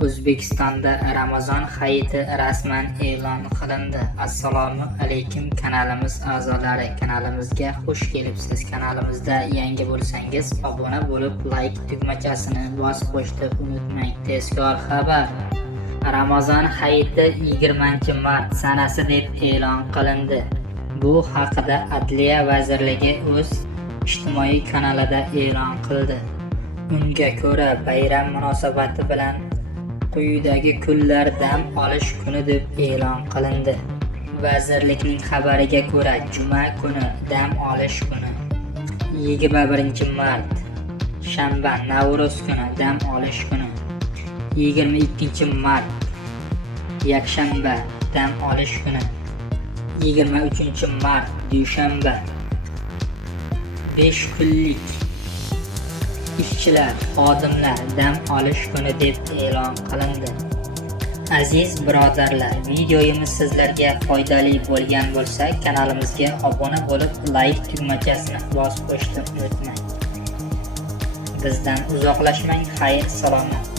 O'zbekistonda Ramazon hayiti rasman e'lon qilindi. Assalomu alaykum kanalimiz a'zolari. Kanalimizga xush kelibsiz. Kanalimizda yangi bo'lsangiz obuna bo'lib, like tugmachasini bosib qo'yishni unutmang. Tezkor xabar. Ramazon hayiti 20-mart sanasi deb e'lon qilindi. Bu haqida Adliya vazirligi o'z ijtimoiy kanalida e'lon qildi. Unga ko'ra, bayram munosabati bilan quyidagi kunlar dam olish kuni deb e'lon qilindi. Vazirlikning xabariga ko'ra, juma kuni dam olish kuni, 21-mart shanba Navro'z kuni dam olish kuni, 22-mart yakshanba dam olish kuni, 23-mart dushanba 5 kunlik ishchilar, xodimlar dam olish kuni deb e'lon qilindi. Aziz birodarlar, videomiz sizlarga foydali bo'lgan bo'lsa, kanalimizga obuna bo'lib, like tugmachasini bosib qo'yishni unutmang. Bizdan uzoqlashmang. Xayr, salomat.